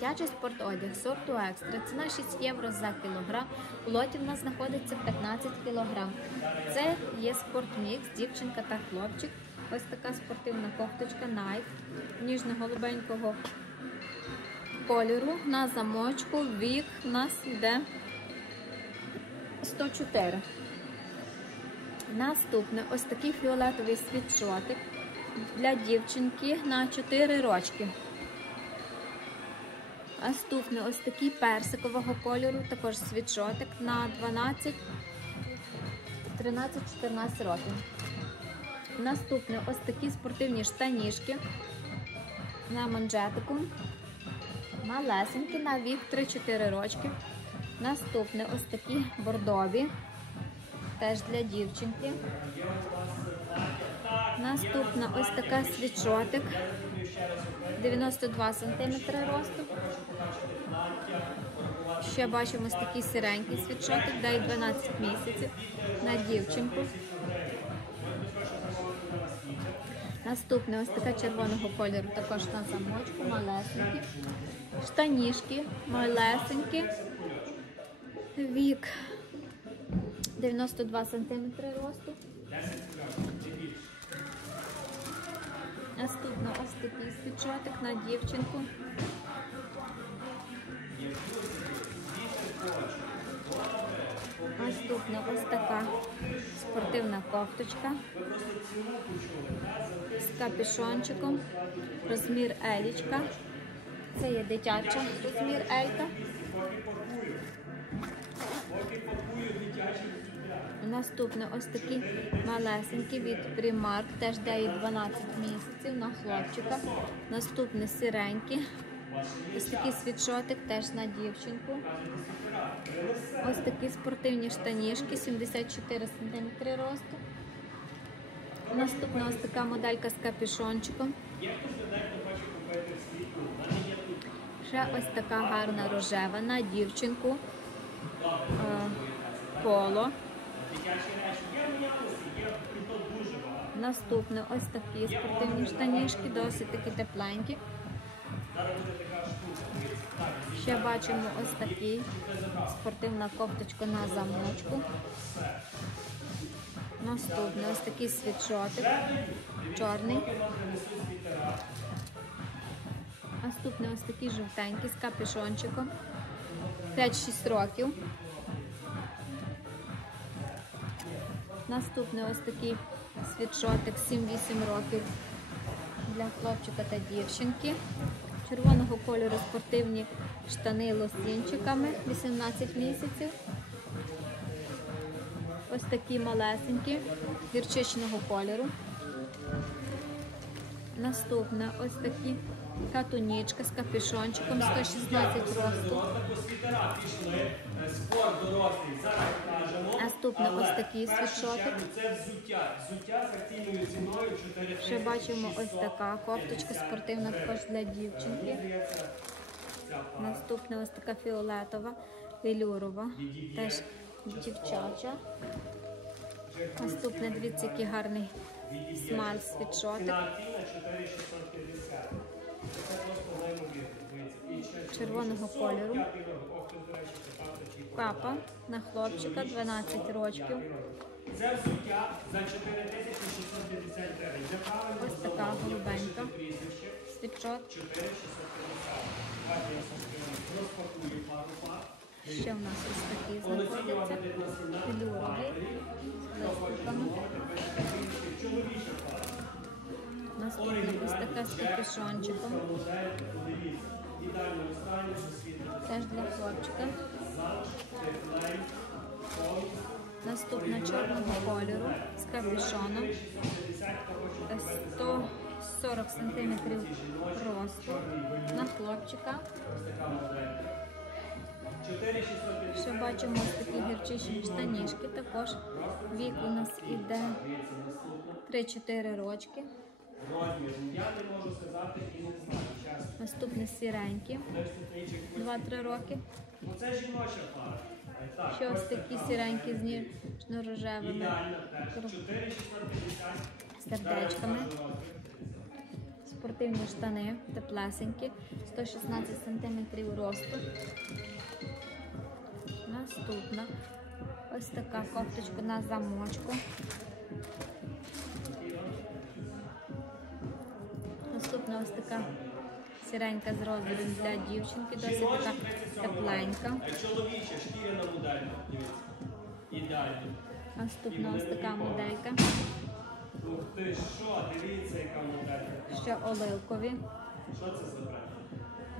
Дитячий спортодяг сорту екстра. Ціна 6 євро за кілограм. У лоті в нас знаходиться 15 кілограм. Це є спортмікс, дівчинка та хлопчик. Ось така спортивна кофточка Nike ніжно-голубенького кольору. На замочку вік у нас йде 104. Наступне ось такий фіолетовий світшотик для дівчинки на 4 рочки. Наступне ось такий персикового кольору, також світшотик на 12, 13-14 років. Наступне ось такі спортивні штанішки на манжетику. Малесенькі на вік 3-4 рочки. Наступне ось такі бордові, теж для дівчинки. Наступна ось така світшотик 92 см росту. Ще бачимо ось такий сиренький світшотик, дай 12 місяців на дівчинку. Наступне ось така червоного кольору, також на замочку, малесенькі. Штанішки малесенькі. Вік 92 см росту. Наступно ось такий свічотик на дівчинку. Наступна ось така спортивна кофточка з капюшончиком, розмір елічка. Це є дитяча розмір елька. Наступне ось такий малесенький від Primark, теж дає 12 місяців на хлопчика. Наступне сиренький. Ось такий світшотик теж на дівчинку. Ось такі спортивні штанішки, 74 см росту. Наступна ось така моделька з капюшончиком. Ще ось така гарна рожева на дівчинку. Е, Поло. Наступне ось такі спортивні штанішки, досить такі тепленькі. Ще бачимо ось такий спортивна кофточка на замочку. Наступне ось такий світшотик, чорний. Наступне ось такий жовтенький з капюшончиком. 5-6 років. Наступне ось такий світшотик 7-8 років для хлопчика та дівчинки. Червоного кольору спортивні штани лосінчиками 18 місяців. Ось такі малесенькі, гірчичного кольору. Наступне ось такі катунічка з капюшончиком 116 росту. Наступне ось такий світшотик. Це взуття. Взуття з акційною ціною 4 Ще бачимо ось така кофточка спортивна також для дівчинки. Наступне ось така фіолетова, велюрова, теж дівчача. Наступне, дивіться, який гарний смаль світшотик. Червоного кольору. Папа на хлопчика 12 років. Це взуття за 4650 гривень. Ось така голубенька. пишете прізвище Світшот. 4650. Давайте я вам розпакую пару пар. Ще в нас ось такі знаходяться. Велюрові з листиками. Наступне ось така з капюшончиком. Теж для хлопчика. Наступна чорного кольору з капюшоном. 140 см росту на хлопчика. Ще бачимо ось такі гірчичні штанішки. Також вік у нас іде 3-4 рочки. Розмір. Я не можу сказати і не знаю. Чесно. Наступне сіренькі, 2-3 роки. Ну це жіноча пара. Е, Так, Ще ось такі сіренькі з ніжно-рожевими ідеально теж. 4650. сердечками. спортивні штани, теплесенькі, 116 см росту. Наступна ось така кофточка на замочку. Така сіренька з розміром для дівчинки, досить така тепленька. Чоловіча, шкіряна модель. Ідеально. Наступна ось така моделька, Ух ти що, дивіться, яка модель. ще оливкові, Що це за бренд?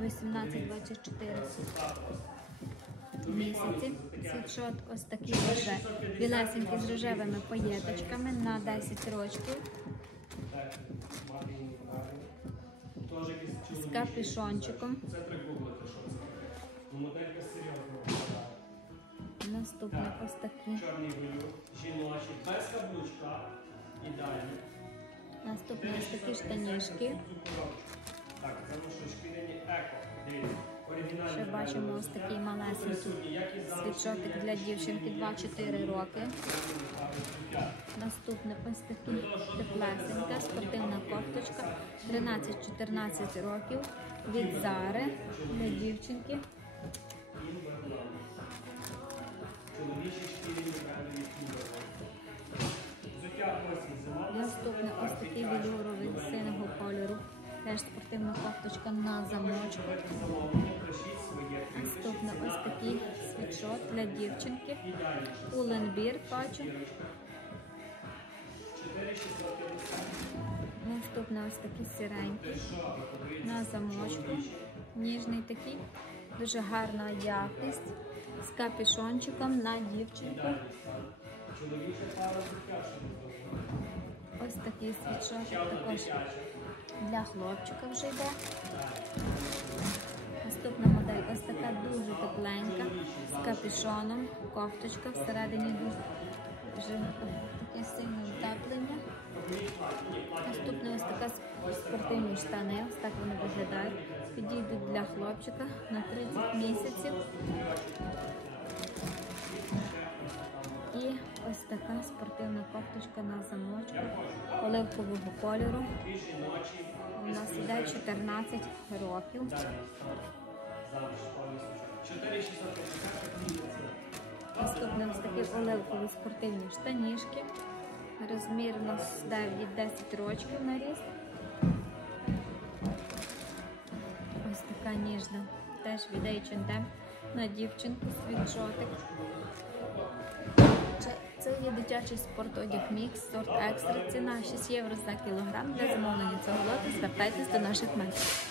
18-24 місяці. Світшот ось такий вже білесенький з рожевими поєточками на 10 років. З капюшончиком. Це гуглити, що це. Ну, Моделька серйозна. Наступні ось такі. Чорний велюр, жіночий, без каблучка. Ідеально. Наступні ось такі штанішки. Так, це ну що, шкіряні еко. Дивіться. Ще бачимо ось такий малесенький і світшотик для дівчинки 2-4 роки. Наступне ось такі теплесенька, спортивна кофточка 13-14 років від Зари для дівчинки. Наступне ось такий велюровий синього кольору. Теж спортивна кофточка на замочку. Наступне ось такий світшот для дівчинки. Уленбір бачу. 4650. Наступне ось такий сіренький на замочку. Ніжний такий, дуже гарна якість з капюшончиком на дівчинку. Ось такий одна також для хлопчика вже йде. Наступна модель ось така дуже тепленька з капюшоном, кофточка всередині дуже таке сильне утеплення. Наступна ось така спортивні штани, ось так вони виглядають. Підійдуть для хлопчика на 30 місяців. І ось така спортивна кофточка на замочку оливкового кольору. У нас іде 14 років. Заміж повністю. 4650 місяців. Наступне ось такі оливкові спортивні штанішки. Розмір у нас йде від 10 років на ріст. Ось така ніжна. Теж від H&M на дівчинку світшотик. Це, є дитячий спортодяг мікс, сорт екстра. Ціна 6 євро за кілограм. Для замовлення цього лоту звертайтесь до наших майстрів.